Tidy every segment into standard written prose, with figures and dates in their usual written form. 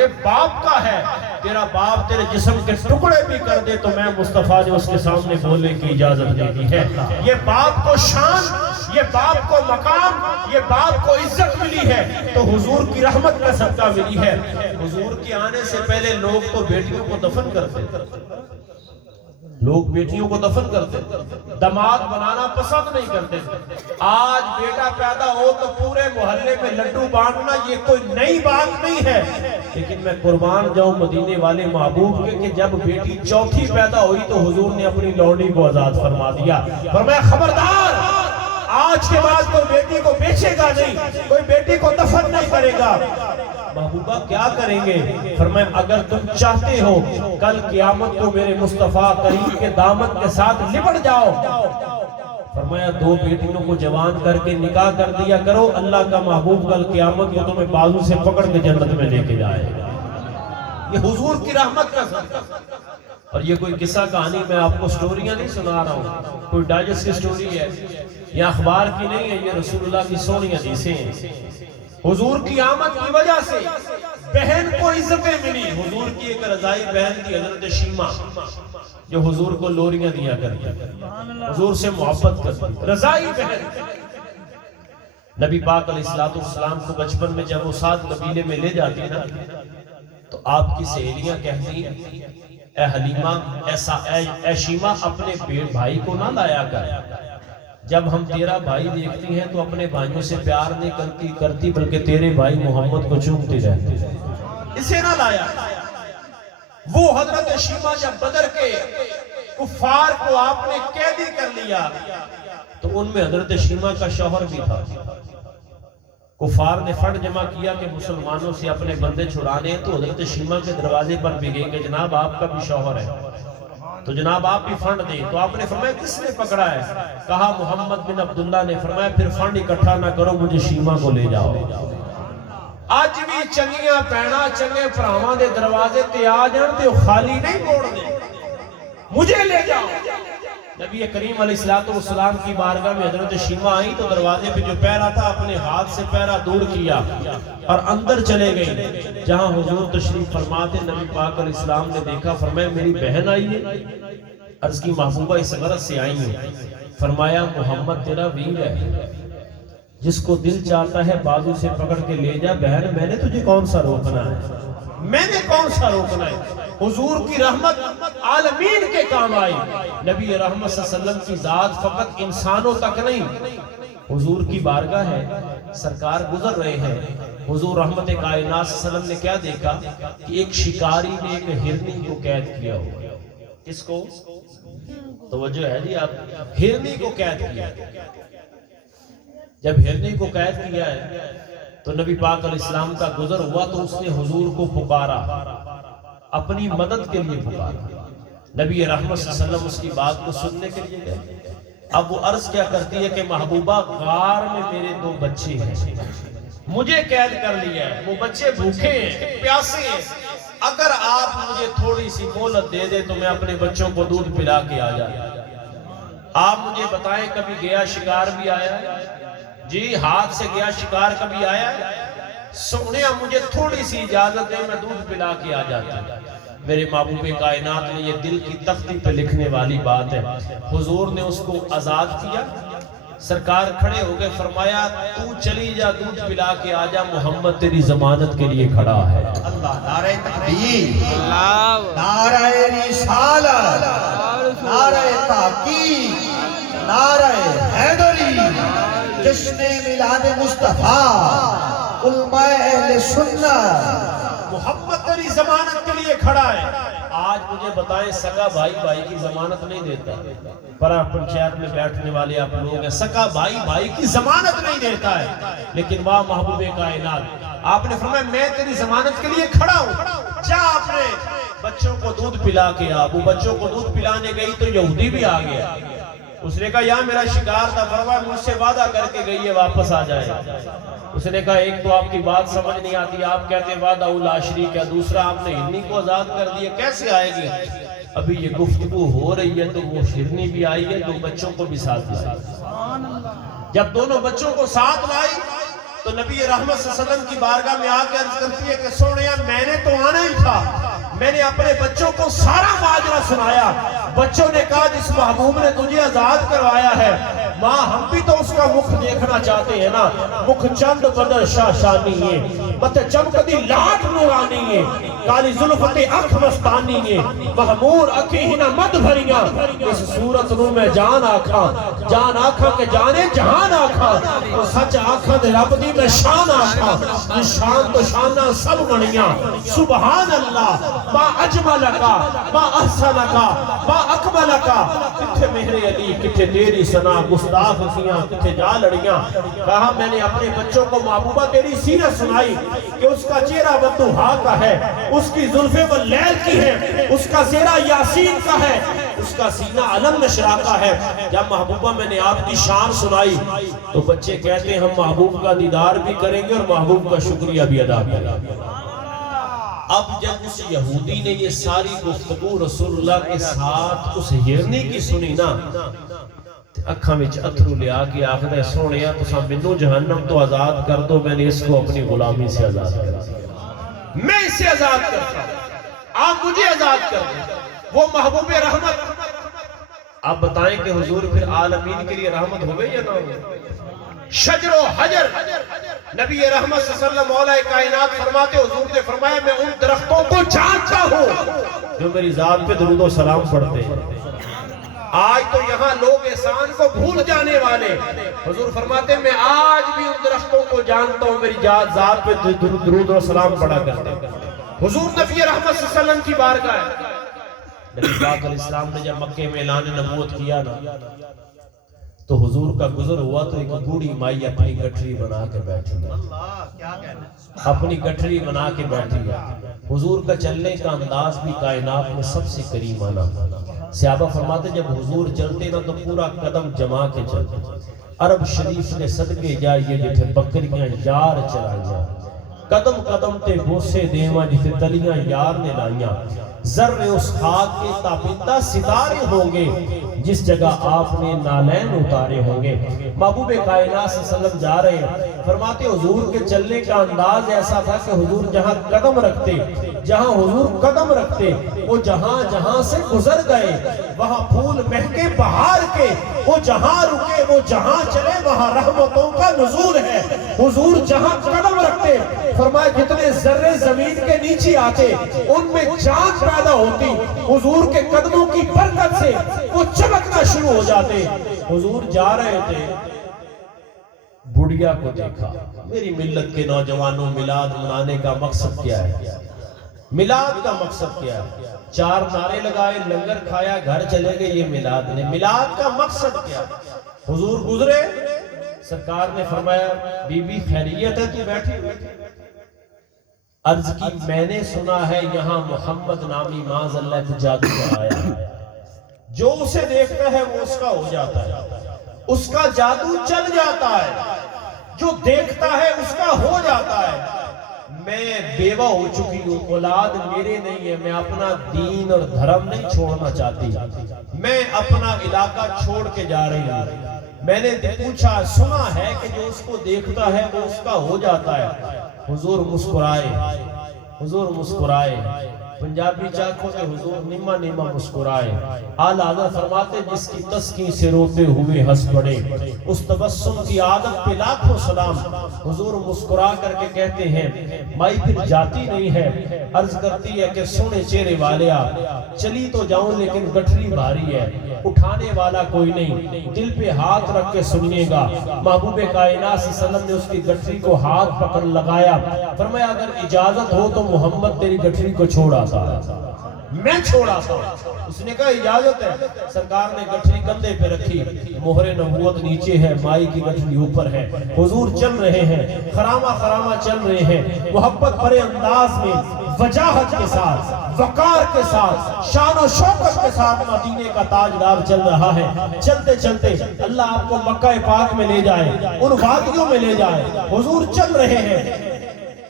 سے باپ کا ہے، تیرا باپ تیرے جسم کے ٹکڑے بھی کر دے تو میں مصطفیٰ نے اس کے سامنے بولنے کی اجازت دے دی ہے۔ یہ باپ کو شان، یہ باپ کو مقام، یہ باپ کو عزت ملی ہے تو حضور کی رحمت کا صدقہ ملی ہے۔ حضور کے آنے سے پہلے لوگ تو بیٹیوں کو دفن کرتے، لوگ بیٹیوں کو دفن کرتے، داماد بنانا پسند نہیں کرتے۔ آج بیٹا پیدا ہو تو پورے محلے میں لڈو بانٹنا یہ کوئی نئی بات نہیں ہے، لیکن میں قربان جاؤں مدینے والے محبوب کے کہ جب بیٹی چوتھی پیدا ہوئی تو حضور نے اپنی لونڈی کو آزاد فرما دیا، فرمایا خبردار آج کے بعد کوئی بیٹی کو بیچے گا نہیں، کوئی بیٹی کو دفن نہیں کرے گا۔ محبوبہ کیا کریں گے؟ فرمایا اگر تم چاہتے ہو کل قیامت کو میرے مصطفیٰ کریم کے دامن کے ساتھ لپٹ جاؤ، فرمایا دو بیٹیوں کو جوان کر کے نکاح کر دیا کرو، اللہ کا محبوب کل قیامت کو تمہیں بازو سے پکڑ کے جنت میں لے کے جائے گا۔ یہ حضور کی رحمت کا صدقہ۔ اور یہ کوئی قصہ کہانی میں آپ کو سٹوریاں نہیں سنا رہا ہوں، کوئی ڈائجسٹ کی سٹوری ہے یا اخبار کی نہیں ہے، یہ رسول اللہ کی سونی حدیثیں ہیں۔ حضور کی آمد کی وجہ سے بہن کو عزتیں ملی۔ حضور کی ایک رضائی بہن تھی حضرت شیمہ، جو حضور کو لوریاں دیا کرتی، حضور سے محبت کرتی، رضائی بہن۔ نبی پاک علیہ السلام کو بچپن میں جب وہ ساتھ قبیلے میں لے جاتی نا تو آپ کی سہیلیاں کہتی اے حلیمہ اے شیمہ اپنے بھائی کو نہ لایا کر، جب ہم تیرا بھائی دیکھتی ہیں تو اپنے بھائیوں سے پیار نہیں کرتی بلکہ تیرے بھائی محمد کو چومتی رہتی، اسے نہ لایا۔ وہ حضرت شیمہ جب بدر کے کفار کو آپ نے قیدی کر لیا تو ان میں حضرت شیمہ کا شوہر بھی تھا۔ کفار نے فنڈ جمع کیا کہ مسلمانوں سے اپنے بندے چھڑانے ہیں تو حضرت شیمہ کے دروازے پر بھی گئے کہ جناب آپ کا بھی شوہر ہے تو جناب آپ بھی فنڈ دیں، تو آپ نے فرمایا کس نے پکڑا ہے؟ کہا محمد بن عبداللہ نے۔ فرمایا پھر فنڈ اکٹھا نہ کرو، مجھے شیمہ کو لے جاؤ۔ آج بھی چنگیاں پینا چنگے پراواں دے دروازے تے آ جان تے خالی نہیں موڑ دے، مجھے لے جاؤ۔ نبی کریم علیہ السلام کی بارگاہ میں حضرت شیمہ آئی تو دروازے پہ جو پہرا تھا اپنے ہاتھ سے پہرا دور کیا اور اندر چلے گئی۔ جہاں حضور تشریف فرماتے نبی پاک علیہ السلام نے دیکھا، فرمایا میری بہن آئی ہے؟ عرض کی محبوبہ اس غرض سے آئی ہیں۔ فرمایا محمد تیرا ویر ہے، جس کو دل چاہتا ہے بازو سے پکڑ کے لے جا۔ بہن میں نے تجھے کون سا روکنا ہے، میں نے کون سا روکنا ہے؟ حضور کی رحمت عالمین کے کام آئی۔ نبی رحمت صلی اللہ علیہ وسلم کی ذات فقط انسانوں تک نہیں، حضور کی بارگاہ ہے، سرکار گزر رہے ہیں۔ حضور رحمت کائنات صلی اللہ علیہ وسلم نے کیا دیکھا کہ ایک شکاری نے ایک ہرنی کو قید کیا ہوا۔ کس کو؟ توجہ ہے جی آپ، ہرنی کو قید کیا۔ جب ہرنی کو قید کیا ہے تو نبی پاک علیہ السلام کا گزر ہوا تو اس نے حضور کو پکارا، اپنی مدد کے لیے پکارا۔ نبی رحمت صلی اللہ علیہ وسلم اس کی بات کو سننے کے لیے گئے۔ اب وہ عرض کیا کرتی ہے کہ محبوبہ غار میں میرے دو بچے ہیں، مجھے قید کر لیا ہے، وہ بچے بھوکے ہیں پیاسے ہیں، اگر آپ مجھے تھوڑی سی مہلت دے دے تو میں اپنے بچوں کو دودھ پلا کے آ جاتا۔ آپ مجھے بتائیں کبھی گیا شکار بھی آیا ہے؟ جی ہاتھ سے گیا شکار کبھی آیا ہے؟ سنیا مجھے تھوڑی سی اجازت دے میں دودھ پلا کے آ جاتا۔ میرے محبوب کائنات نے یہ دل کی تختی پہ لکھنے والی بات ہے۔ حضور نے اس کو آزاد کیا، سرکار کھڑے ہو گئے، فرمایا تو چلی جا دودھ پلا کے آ جا، محمد تیری ضمانت کے لیے کھڑا ہے۔ اللہ نعرہ تکبیر، نعرہ رسالت، نعرہ تحقیق، نعرہ حیدری، جشن میلاد مصطفیٰ، علماء اہل سنت، محمد تیری ضمانت کے لیے کھڑا ہے۔ آج مجھے بتائیں سگا بھائی بھائی کی ضمانت نہیں دیتا، پرا پنچایت میں بیٹھنے والے آپ لوگ ہیں، سگا بھائی بھائی کی ضمانت نہیں دیتا ہے، لیکن واہ محبوب کائنات، آپ نے فرمایا میں تیری ضمانت کے لیے کھڑا ہوں، جا اپنے بچوں کو دودھ پلا کے آ۔ وہ بچوں کو دودھ پلانے گئی تو یہودی بھی آ گیا، اس نے کہا یہاں میرا شکار تھا، فرمایا مجھ سے وعدہ کر کے گئی ہے واپس آ جائے۔ اس نے کہا ایک تو آپ کی بات سمجھ نہیں آتی، آپ کہتے ہیں وعدہ لا شریک ہے، دوسرا آپ نے ہرنی کو آزاد کر دیا، کیسے آئے گی؟ ابھی یہ گفتگو ہو رہی ہے تو وہ ہرنی بھی آئی ہے، دو بچوں کو بھی ساتھ لائی۔ جب دونوں بچوں کو ساتھ لائی تو نبی رحمت صلی اللہ علیہ وسلم کی بارگاہ میں آ کے عرض کرتی ہے کہ سونیا میں نے تو آنا ہی تھا، میں نے اپنے بچوں کو سارا ماجرا سنایا، بچوں نے کہا جس محبوب نے تجھے آزاد کروایا ہے ماں ہم بھی تو اس کا مکھ دیکھنا چاہتے ہیں نا، مکھ چند بدر شاہ شانی ہے، مت چمکدی لاٹ نورانی ہے، کالی زلفتی اکھ مستانی ہے، محمور اکھی ہی نہ مد بھریاں، اس صورت نو میں جان آکھا کہ جانے جہان آکھا، تو سچ آکھا دے رب دی میں شان آکھا، شان تو شانہ سب بنیاں، سبحان اللہ ما اجملکا ما احسنکا ما اکملکا، کتھے مہر علی کتھے تیری ثنا گستاخ ہسیاں کتھے جا لڑیاں، کہا میں نے اپنے بچوں کو محبوبہ تیری سیرت سنائی کہ اس کا چہرہ بدوہا کا ہے، اس کی زلفیں واللیل کی ہے، اس کا زیرہ یاسین کا ہے، اس کا سینہ علم نشرا کا ہے۔ جب محبوبہ میں نے آپ کی شان سنائی تو بچے کہتے ہیں ہم محبوب کا دیدار بھی کریں گے اور محبوب کا شکریہ بھی ادا کریں گے۔ اب جب اس یہودی نے یہ ساری گفتگو رسول اللہ کے ساتھ اس ہرنی کی سنی نا، اکھاں وچ اتھرو لیا کے آخر ہے سونیا تساں مینوں جہنم تو آزاد کر دو، میں نے اس کو اپنی غلامی سے آزاد کر دیا، میں اسے آزاد کرتا ہوں، آپ مجھے آزاد کر دیں۔ وہ محبوب رحمت، آپ بتائیں کہ حضور پھر عالمین کے لیے رحمت ہوئے یا نہ ہوئے؟ شجر و حجر، نبی رحمت صلی اللہ علیہ وسلم مولا کائنات فرماتے، حضور نے فرمایا میں ان درختوں کو جانتا ہوں جو میری ذات پہ درود و سلام پڑھتے ہیں۔ آج تو یہاں لوگ احسان کو بھول جانے والے، حضور فرماتے میں آج بھی ان درختوں کو جانتا ہوں میری ذات پہ درود و سلام پڑھا کرتے ہیں۔ حضور نبی رحمت صلی اللہ علیہ وسلم کی بارگاہ ہے، نبی پاک علیہ السلام نے جب مکے میں اعلان نبوت کیا نا تو حضور کا گزر ہوا تو ایک بوڑھی مائی اپنی گٹھری بنا کے بیٹھی ہے، اپنی گٹھری بنا کے بیٹھی ہے۔ حضور کا چلنے کا انداز بھی کائنات میں سب سے کریمانہ، صحابہ فرماتے جب حضور چلتے نا تو پورا قدم جما کے چلتے، عرب شریف نے صدقے جائیے جتھے بکریاں یار چلائیاں، قدم قدم تے بوسے دیواں جتھے تلیاں یار نے لائیاں، ذرے اس خاک کے تابندہ ستارے ہوں گے جس جگہ آپ نے نالین اتارے ہوں گے۔ محبوب کائنات صلی اللہ علیہ وسلم جا رہے ہیں، فرماتے حضور کے چلنے کا انداز ایسا تھا کہ حضور جہاں قدم رکھتے، جہاں حضور قدم رکھتے وہ جہاں جہاں سے گزر گئے، وہاں پھول مہکے بہار کے، وہ جہاں رکے وہ جہاں چلے وہاں رحمتوں کا نزول ہے۔ حضور جہاں قدم رکھتے، فرمایا جتنے ذرے زمین کے نیچے آتے ان میں جان پیدا ہوتی، حضور کے قدموں کی برکت سے وہ چمکنا شروع ہو جاتے۔ حضور جا رہے تھے، بڑھیا کو دیکھا، میری ملت کے نوجوانوں میلاد منانے کا مقصد کیا ہے؟ میلاد کا مقصد کیا ہے؟ 4 نعرے لگائے، لنگر کھایا، گھر چلے گئے، یہ میلاد نہیں۔ میلاد کا مقصد کیا؟ حضور گزرے، سرکار نے فرمایا بی بی خیریت ہے تو بیٹھی؟ عرض کی میں نے سنا ہے یہاں محمد نامی معاذ اللہ کو جادو آیا ہے، جو اسے دیکھتا ہے وہ اس کا ہو جاتا ہے، اس کا جادو چل جاتا ہے، جو دیکھتا ہے اس کا ہو جاتا ہے۔ میں بیوہ ہو چکی ہوں، اولاد میرے نہیں ہے، میں اپنا دین اور دھرم نہیں چھوڑنا چاہتی، میں اپنا علاقہ چھوڑ کے جا رہی ہوں۔ میں نے پوچھا، سنا ہے کہ جو اس کو دیکھتا ہے وہ اس کا ہو جاتا ہے۔ حضور مسکرائے، حضور مسکرائے، پنجابی چاکوں سے حضور نیما نیما مسکرائے۔ اعلیٰ حضرت فرماتے جس کی تسکین سے روتے ہوئے ہنس پڑے، اس تبسم کی عادت پہ لاکھوں سلام۔ حضور مسکرا کر کے کہتے ہیں مائی پھر جاتی نہیں ہے، عرض کرتی ہے کہ سونے چہرے والیا چلی تو جاؤں لیکن گٹھری بھاری ہے، اٹھانے والا کوئی نہیں، دل پہ ہاتھ رکھ کے سنیے گا۔ محبوب کائنات صلی اللہ علیہ وسلم نے اس کی گٹھری کو ہاتھ پکڑ لگایا، فرمایا اگر اجازت ہو تو محمد تیری گٹھری کو چھوڑا تھا، میں چھوڑا تھا۔ اس نے کہا اجازت ہے۔ سرکار نے گٹھری کندھے پہ رکھی، مہر نبوت نیچے ہے، مائی کی گٹھری اوپر ہے۔ حضور چل رہے ہیں، خرامہ خرامہ چل رہے ہیں، محبت بھرے انداز میں، وجاہت کے ساتھ، وقار کے ساتھ، شان و شوکت کے ساتھ مدینے کا تاجدار چل رہا ہے۔ چلتے چلتے اللہ آپ کو مکہ پاک میں لے جائے، ان وادیوں میں لے جائے۔ حضور چل رہے ہیں،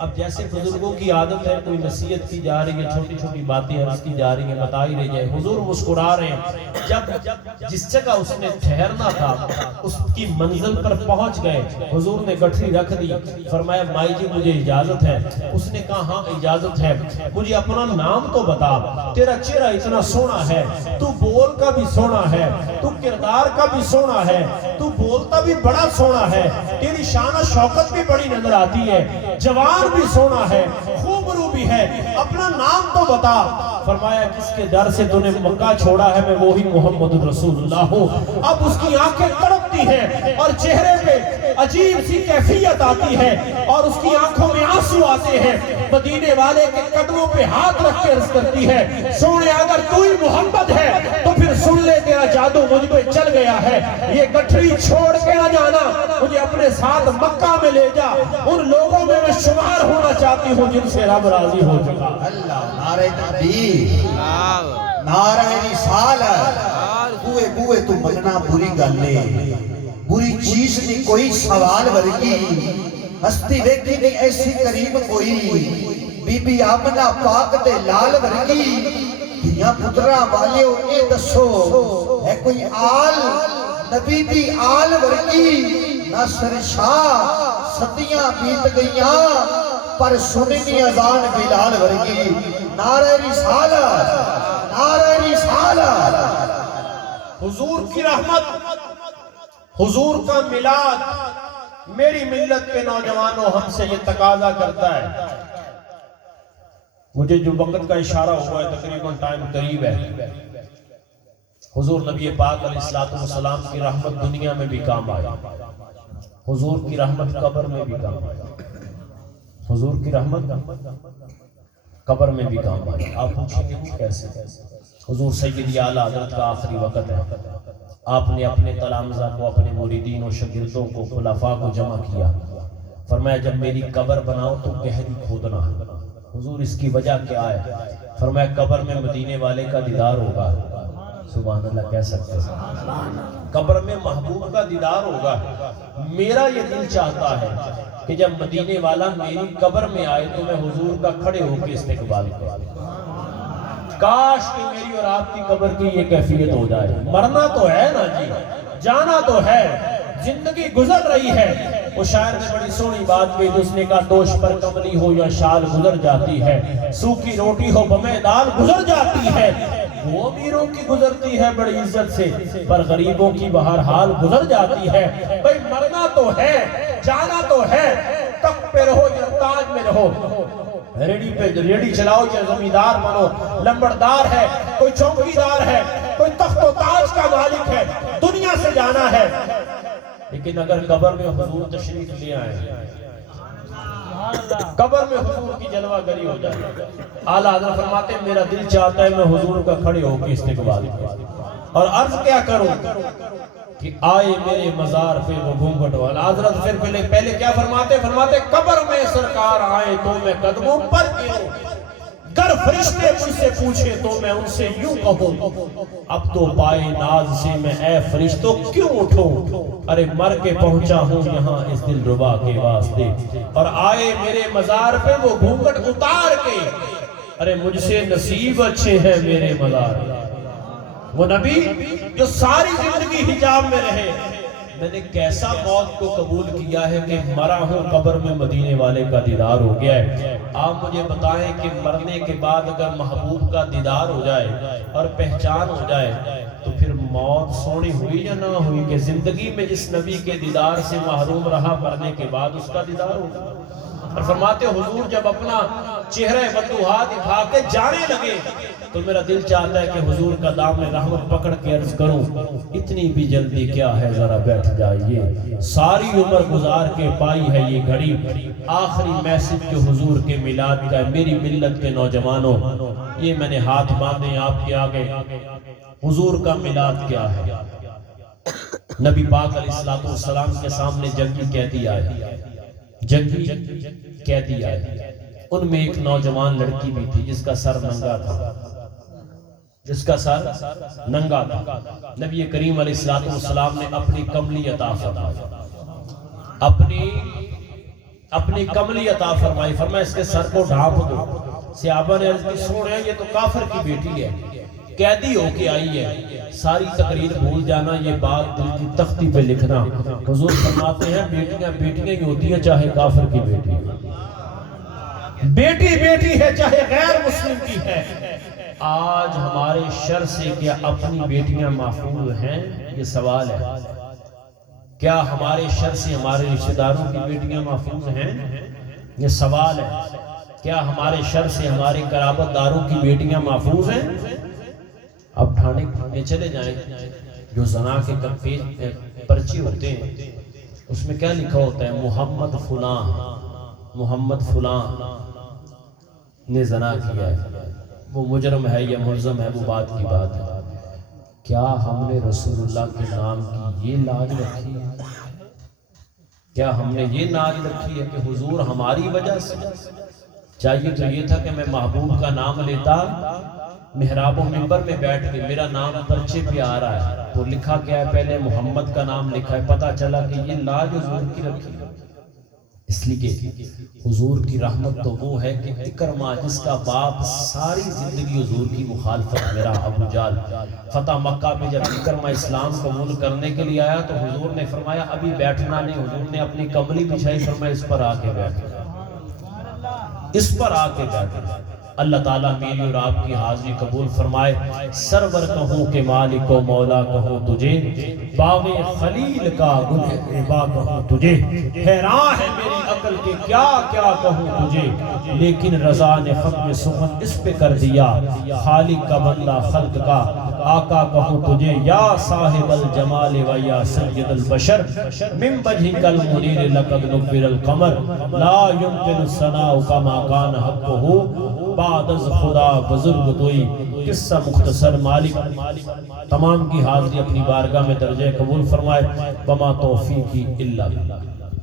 اب جیسے بزرگوں کی عادت ہے، کوئی نصیحت کی جا رہی ہے، چھوٹی چھوٹی باتیں عرض کی جا رہی ہیں، بتائی رہ جائے، حضور مسکرا رہے ہیں۔ جب جس جگہ اس نے ٹھہرنا تھا اس کی منزل پر پہنچ گئے، حضور نے گٹھری رکھ دی، فرمایا مائی جی مجھے اجازت ہے؟ اس نے کہا ہاں اجازت ہے، مجھے اپنا نام تو بتا، تیرا چہرہ اتنا سونا ہے، تو بول کا بھی سونا ہے، تو کردار کا بھی سونا ہے، تو بولتا بھی بڑا سونا ہے، تیری شان و شوکت بھی بڑی نظر آتی ہے، جوان بھی سونا ہے، خوب رو بھی ہے، اپنا نام تو بتا۔ فرمایا جس کے در سے تو نے مکہ چھوڑا ہے میں وہی محمد رسول اللہ ہوں۔ اب اس کی آنکھیں تڑپتی ہیں اور چہرے پہ عجیب سی کیفیت آتی ہے اور اس کی آنکھوں میں آنسو آتے ہیں، مدینے والے کے قدموں پہ ہاتھ رکھ کے عرض کرتی ہے سونے اگر تو ہی محمد ہے تو پھر سن لے تیرا جادو مجھ پہ چل گیا ہے، یہ گٹھری چھوڑ کے نہ جانا، مجھے اپنے ساتھ مکہ میں لے جا، ان لوگوں میں میں شمار ہونا چاہتی ہوں جن سے رب راضی ہو چکا۔ اللہ نعرہ تکبیر، نعرہ رسالت، بوئے بوئے تو مننا بری گلے، بری چیز نہیں کوئی سوال ورگی، ہستی ویکھی نہیں ایسی قریب کوئی، بی بی آمنہ پاک دے لال ورگی، دنیا پترہ والے اے دسو ہے کوئی آل، نبی بھی آل ورگی، ناصر شاہ صدیاں بیت گئیاں پر سننی اذان بلال ورگی۔ نعرہ رسالت، نعرہ رسالت۔ حضور کی رحمت، حضور کا میلاد میری ملت کے نوجوانوں ہم سے یہ تقاضا کرتا ہے۔ مجھے جو وقت کا اشارہ ہوا ہے تقریباً ٹائم قریب ہے، حضور نبی پاک علیہ السلام کی رحمت دنیا میں بھی کام آئی، حضور کی رحمت قبر میں بھی کام آئی، حضور کی رحمت قبر میں بھی کام آئی۔ آپ پوچھیں گے کیسے؟ حضور سیدی اعلیٰ حضرت کا آخری وقت ہے، آپ نے اپنے تلامذہ کو، اپنے مریدین و شاگردوں کو، خلفاء کو جمع کیا، فرمایا جب میری قبر بناؤ تو گہری کھودنا۔ حضور اس کی وجہ کیا ہے؟ فرمایا قبر میں مدینے والے کا دیدار ہوگا۔ سبحان اللہ کہہ سکتے ہیں، قبر میں محبوب کا دیدار ہوگا۔ میرا یہ دل چاہتا ہے کہ جب مدینے والا میری قبر میں آئے تو میں حضور کا کھڑے ہو کے استقبال کروں۔ کاش کہ میری اور آپ کی قبر کی یہ کیفیت ہو جائے۔ مرنا تو ہے نا جی، جانا تو ہے، زندگی گزر رہی ہے۔ وہ شاعر نے بڑی سونی بات کہی، جس نے کہا دوش پر کملی ہو یا شال گزر جاتی ہے، سوکھی روٹی ہو بمے دال گزر جاتی ہے، وہ امیروں کی گزرتی ہے بڑی عزت سے، پر غریبوں کی بہرحال گزر جاتی ہے۔ بھئی مرنا تو ہے، جانا تو ہے، تخت پہ رہو یا تاج میں رہو، ریڈی پہ ریڈی چلاؤ یا زمیندار بنو، لمبردار ہے، کوئی چوکیدار ہے، کوئی تخت و تاج کا مالک ہے، دنیا سے جانا ہے، لیکن اگر قبر میں حضور تشریف لے آئے، قبر میں حضور کی جلوہ گری ہو جائے، اعلیٰ حضرت فرماتے ہیں میرا دل چاہتا ہے میں حضور کا کھڑے ہو کے استقبال کروں اور عرض کیا کروں کہ آئے میرے مزار پہ وہ گھونگھٹ والا۔ حضرت پھر پہلے کیا فرماتے؟ فرماتے قبر میں سرکار آئے تو میں قدموں پر گروں، گر فرشتے مجھ سے پوچھے تو میں ان سے یوں کہوں، اب تو پائے ناز سے میں اے فرشتوں کیوں اٹھوں، ارے مر کے پہنچا ہوں یہاں اس دل ربا کے واسطے، اور آئے میرے مزار پہ وہ گھونگھٹ اتار کے، ارے مجھ سے نصیب اچھے ہیں میرے مزار۔ وہ نبی جو ساری زندگی حجاب میں رہے، میں نے کیسا موت کو قبول کیا ہے کہ مرا ہوں قبر میں مدینے والے کا دیدار ہو گیا ہے۔ آپ مجھے بتائیں کہ مرنے کے بعد اگر محبوب کا دیدار ہو جائے اور پہچان ہو جائے تو پھر موت سونی ہوئی یا نہ ہوئی؟ کہ زندگی میں جس نبی کے دیدار سے محروم رہا مرنے کے بعد اس کا دیدار ہوگا۔ اور فرماتے حضور جب اپنا چہرہ بدوہا دکھا کے جانے لگے تو میرا دل چاہتا ہے کہ حضور کا دامن رحمت پکڑ کے عرض کروں اتنی بھی جلدی کیا ہے ذرا بیٹھ جائیے، ساری عمر گزار کے پائی ہے یہ گھڑی، آخری میسج جو حضور کے میلاد کا ہے میری ملت کے نوجوانوں، یہ میں نے ہاتھ باندھے آپ کے آگے۔ حضور کا میلاد کیا ہے؟ نبی پاک علیہ السلام کے سامنے جنگی قیدی آئے، جنگی قیدی آئے، ان میں ایک نوجوان لڑکی بھی تھی جس کا سر ننگا تھا، جس کا سر ننگا تھا۔ نبی کریم علیہ السلام نے اپنی کملی عطا فرمائی، اپنی اپنی کملی عطا فرمائی، فرمایا اس کے سر کو ڈھانپ دو۔ صحابہ نے عرض کی سن رہے ہیں یہ تو کافر کی بیٹی ہے، قیدی ہو کے آئی ہے، ساری تقریر بھول جانا، یہ بات دل کی تختی پہ لکھنا۔ حضور فرماتے ہیں بیٹیاں بیٹیاں ہی ہوتی ہیں چاہے کافر کی بیٹی ہے، بیٹی بیٹی ہے چاہے غیر مسلم کی ہے۔ آج ہمارے شر سے کیا اپنی بیٹیاں محفوظ ہیں؟ یہ سوال ہے۔ کیا ہمارے شر سے ہمارے رشتہ داروں کی بیٹیاں محفوظ ہیں؟ یہ سوال ہے۔ کیا ہمارے شر سے ہمارے قرابت داروں کی بیٹیاں محفوظ ہیں؟ اب تھانے میں چلے جائیں، جو زنا کے پرچے ہوتے ہیں اس میں کیا لکھا ہوتا ہے؟ محمد فلاں، محمد فلاں نے زنا کیا ہے، وہ مجرم ہے یا ملزم ہے، وہ بات کی بات ہے۔ کیا ہم نے رسول اللہ کے نام کی یہ لاج رکھی ہے؟ کیا ہم نے یہ لاج رکھی ہے کہ حضور ہماری وجہ سے؟ چاہیے تو یہ تھا کہ میں محبوب کا نام لیتا، محراب و منبر میں بیٹھ کے میرا نام پرچے پہ آ رہا ہے تو لکھا گیا ہے پہلے محمد کا نام لکھا ہے، پتہ چلا کہ یہ لاج حضور کی رکھی ہے۔ اس لیے حضور کی رحمت تو وہ ہے کہ اکرمہ جس کا باپ ساری زندگی حضور کی مخالفت میں رہا، ابو جہل، فتح مکہ میں جب اکرمہ اسلام قبول کرنے کے لیے آیا تو حضور نے فرمایا ابھی بیٹھنا نہیں، حضور نے اپنی کملی بچھائی، فرمایا اس پر آ کے بیٹھنا، اس پر آ کے بیٹھنا۔ اللہ تعالیٰ میری اور آپ کی حاضری قبول فرمائے۔ سرور کہوں کہ مالک و مولا کہوں تجھے، باغ خلیل کا گل عبا کہوں تجھے، حیران ہے میری عقل کے کیا کیا کہوں تجھے، لیکن رضا نے ختم سخن اس پہ کر دیا، خالق کا بندہ خلق کا آقا کہوں تجھے، یا صاحب الجمال و یا سید البشر، من وجہک المنیر لقد نور القمر، لا يمکن الثناء کما کان حقہ، بعد از خدا بزرگ توئی۔ قصہ مختصر، مالک تمام کی حاضری اپنی بارگاہ میں درجہ قبول فرمائے۔ وما توفیقی الا باللہ۔